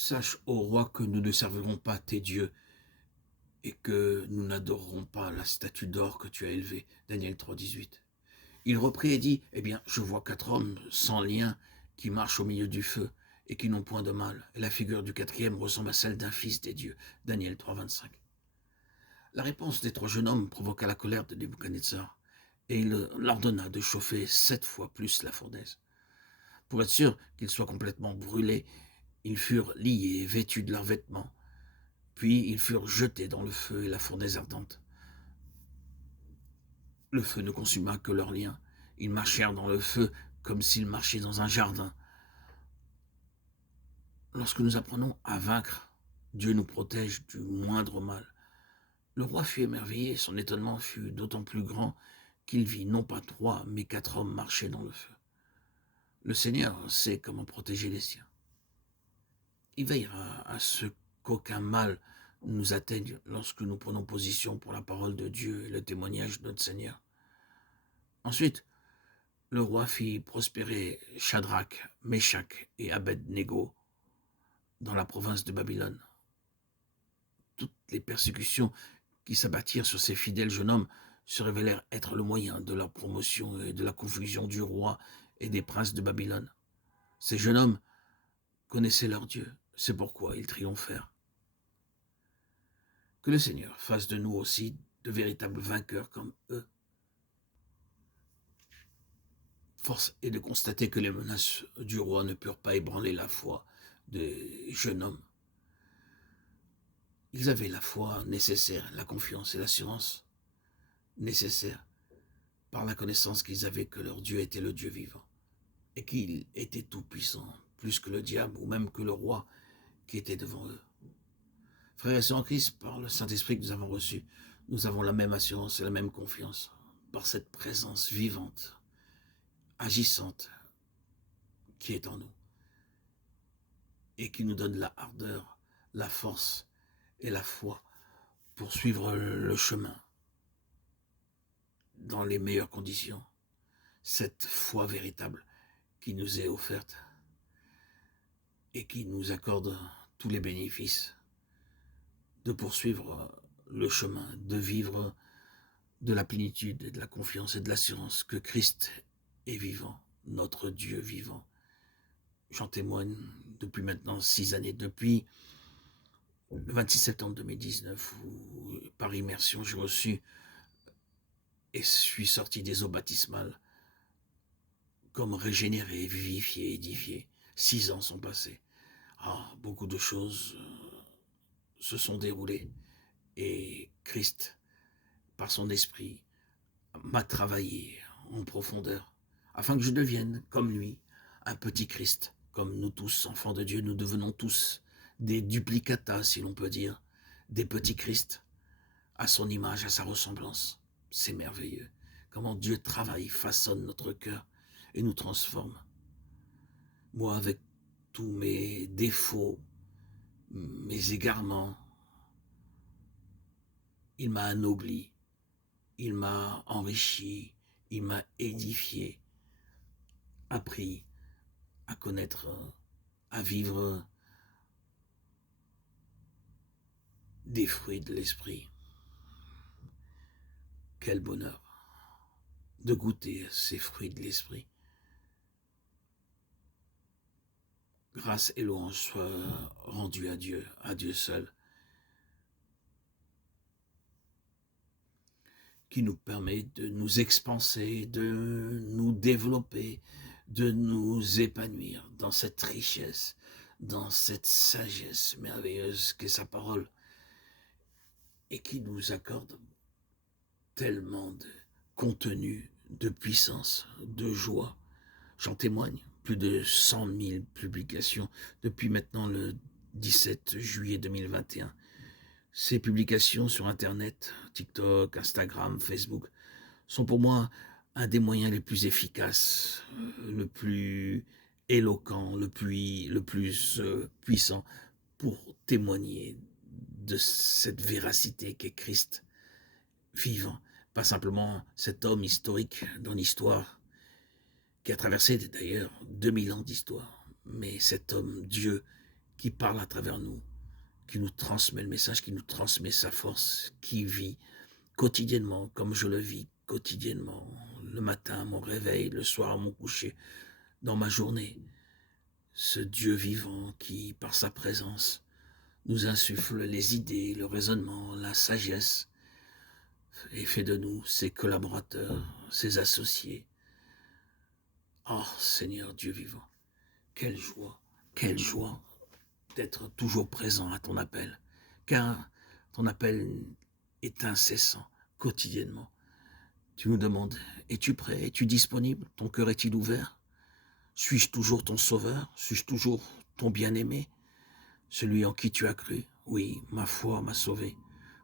Sache, ô roi, que nous ne servirons pas tes dieux et que nous n'adorerons pas la statue d'or que tu as élevée. Daniel 3,18. Il reprit et dit, eh bien, je vois 4 hommes sans lien qui marchent au milieu du feu et qui n'ont point de mal. Et la figure du quatrième ressemble à celle d'un fils des dieux. Daniel 3,25. La réponse des 3 jeunes hommes provoqua la colère de Nebuchadnezzar et il l'ordonna de chauffer 7 fois plus la fournaise. Pour être sûr qu'ils soient complètement brûlés, ils furent liés, vêtus de leurs vêtements, puis ils furent jetés dans le feu et la fournaise ardente. Le feu ne consuma que leurs liens. Ils marchèrent dans le feu comme s'ils marchaient dans un jardin. Lorsque nous apprenons à vaincre, Dieu nous protège du moindre mal. Le roi fut émerveillé, son étonnement fut d'autant plus grand qu'il vit non pas 3, mais 4 hommes marcher dans le feu. Le Seigneur sait comment protéger les siens. Il veillera à ce qu'aucun mal nous atteigne lorsque nous prenons position pour la parole de Dieu et le témoignage de notre Seigneur. Ensuite, le roi fit prospérer Shadrach, Meshach et Abed-Négo dans la province de Babylone. Toutes les persécutions qui s'abattirent sur ces fidèles jeunes hommes se révélèrent être le moyen de leur promotion et de la confusion du roi et des princes de Babylone. Ces jeunes hommes connaissaient leur Dieu, c'est pourquoi ils triomphèrent. Que le Seigneur fasse de nous aussi de véritables vainqueurs comme eux. Force est de constater que les menaces du roi ne purent pas ébranler la foi des jeunes hommes. Ils avaient la foi nécessaire, la confiance et l'assurance nécessaires par la connaissance qu'ils avaient que leur Dieu était le Dieu vivant et qu'il était tout-puissant, plus que le diable ou même que le roi qui était devant eux. Frères et sœurs en Christ, par le Saint-Esprit que nous avons reçu, nous avons la même assurance et la même confiance par cette présence vivante, agissante, qui est en nous et qui nous donne la ardeur, la force et la foi pour suivre le chemin dans les meilleures conditions. Cette foi véritable qui nous est offerte et qui nous accorde tous les bénéfices de poursuivre le chemin, de vivre de la plénitude et de la confiance et de l'assurance que Christ est vivant, notre Dieu vivant. J'en témoigne depuis maintenant 6 années, depuis le 26 septembre 2019, où par immersion j'ai reçu et suis sorti des eaux baptismales comme régénéré, vivifié, édifié. 6 ans sont passés. Beaucoup de choses se sont déroulées et Christ, par son esprit, m'a travaillé en profondeur afin que je devienne, comme lui, un petit Christ. Comme nous tous, enfants de Dieu, nous devenons tous des duplicata, si l'on peut dire, des petits Christ, à son image, à sa ressemblance. C'est merveilleux. Comment Dieu travaille, façonne notre cœur et nous transforme. Moi, avec tous mes défauts, mes égarements, il m'a anobli, il m'a enrichi, il m'a édifié, appris à connaître, à vivre des fruits de l'esprit. Quel bonheur de goûter ces fruits de l'esprit. Grâce et louange soient rendues à Dieu seul, qui nous permet de nous expanser, de nous développer, de nous épanouir dans cette richesse, dans cette sagesse merveilleuse qu'est sa parole, et qui nous accorde tellement de contenu, de puissance, de joie. J'en témoigne, plus de 100 000 publications depuis maintenant le 17 juillet 2021. Ces publications sur Internet, TikTok, Instagram, Facebook, sont pour moi un des moyens les plus efficaces, le plus éloquent, le plus puissant pour témoigner de cette véracité qu'est Christ vivant. Pas simplement cet homme historique dans l'histoire, qui a traversé d'ailleurs 2000 ans d'histoire, mais cet homme Dieu qui parle à travers nous, qui nous transmet le message, qui nous transmet sa force, qui vit quotidiennement, comme je le vis quotidiennement, le matin à mon réveil, le soir à mon coucher, dans ma journée. Ce Dieu vivant qui, par sa présence, nous insuffle les idées, le raisonnement, la sagesse, et fait de nous ses collaborateurs, ses associés. Oh Seigneur Dieu vivant, quelle joie d'être toujours présent à ton appel, car ton appel est incessant, quotidiennement. Tu nous demandes, es-tu prêt, es-tu disponible, ton cœur est-il ouvert? Suis-je toujours ton sauveur? Suis-je toujours ton bien-aimé? Celui en qui tu as cru? Oui, ma foi m'a sauvé.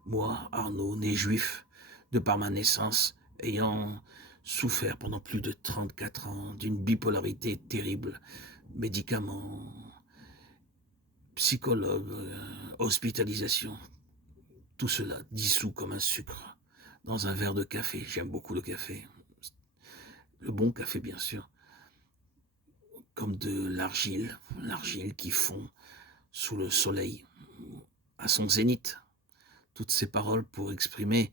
Moi, Arnaud, né juif, de par ma naissance, ayant souffert pendant plus de 34 ans d'une bipolarité terrible, médicaments, psychologue, hospitalisation, tout cela dissous comme un sucre dans un verre de café. J'aime beaucoup le café, le bon café bien sûr, comme de l'argile qui fond sous le soleil à son zénith. Toutes ces paroles pour exprimer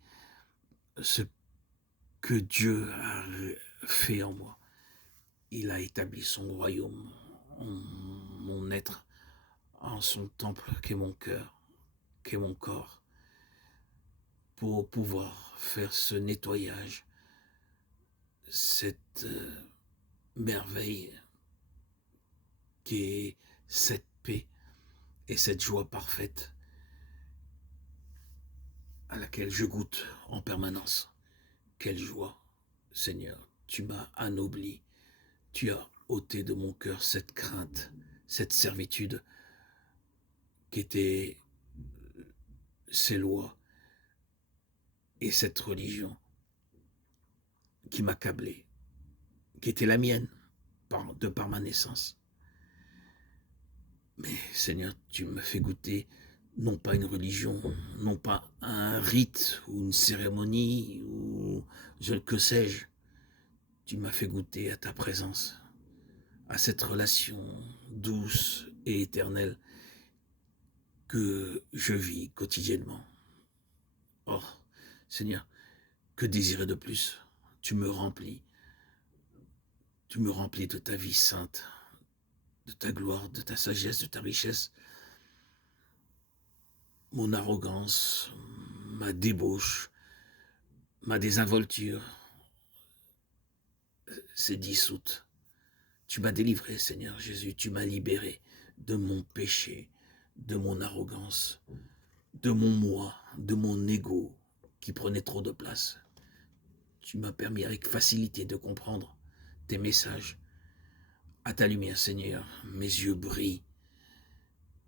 ce que Dieu a fait en moi. Il a établi son royaume en mon être, en son temple qu'est mon cœur, qu'est mon corps, pour pouvoir faire ce nettoyage, cette merveille qui est cette paix et cette joie parfaite à laquelle je goûte en permanence. Quelle joie, Seigneur, tu m'as anobli, tu as ôté de mon cœur cette crainte, cette servitude qui était ces lois et cette religion qui m'accablait, qui était la mienne de par ma naissance. Mais Seigneur, tu me fais goûter non pas une religion, non pas un rite ou une cérémonie ou que sais-je. Tu m'as fait goûter à ta présence, à cette relation douce et éternelle que je vis quotidiennement. Oh, Seigneur, que désirer de plus? Tu me remplis de ta vie sainte, de ta gloire, de ta sagesse, de ta richesse. Mon arrogance, ma débauche, ma désinvolture, c'est dissoute. Tu m'as délivré, Seigneur Jésus, tu m'as libéré de mon péché, de mon arrogance, de mon moi, de mon ego qui prenait trop de place. Tu m'as permis avec facilité de comprendre tes messages. À ta lumière, Seigneur, mes yeux brillent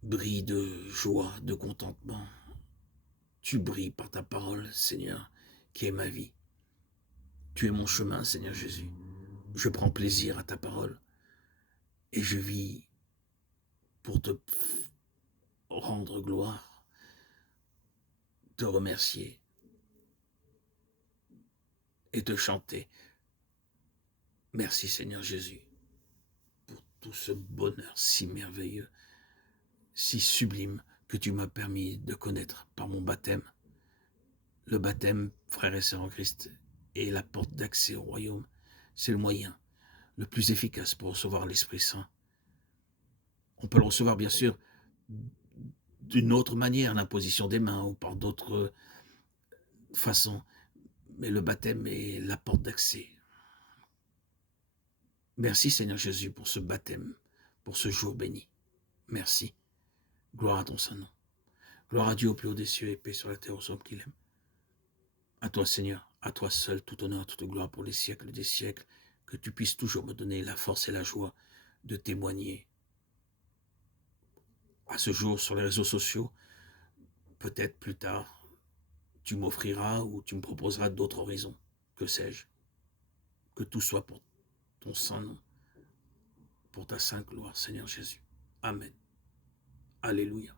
de joie, de contentement. Tu brilles par ta parole, Seigneur, qui est ma vie. Tu es mon chemin, Seigneur Jésus. Je prends plaisir à ta parole et je vis pour te rendre gloire, te remercier et te chanter. Merci, Seigneur Jésus, pour tout ce bonheur si merveilleux, si sublime que tu m'as permis de connaître par mon baptême. Le baptême, frères et sœurs en Christ, est la porte d'accès au royaume. C'est le moyen le plus efficace pour recevoir l'Esprit Saint. On peut le recevoir, bien sûr, d'une autre manière, l'imposition des mains ou par d'autres façons, mais le baptême est la porte d'accès. Merci, Seigneur Jésus, pour ce baptême, pour ce jour béni. Merci. Gloire à ton Saint-Nom. Gloire à Dieu au plus haut des cieux et paix sur la terre aux hommes qu'il aime. À toi, Seigneur, à toi seul, tout honneur, toute gloire pour les siècles des siècles, que tu puisses toujours me donner la force et la joie de témoigner à ce jour sur les réseaux sociaux. Peut-être plus tard, tu m'offriras ou tu me proposeras d'autres horizons. Que sais-je? Que tout soit pour ton saint nom, pour ta sainte gloire, Seigneur Jésus. Amen. Alléluia.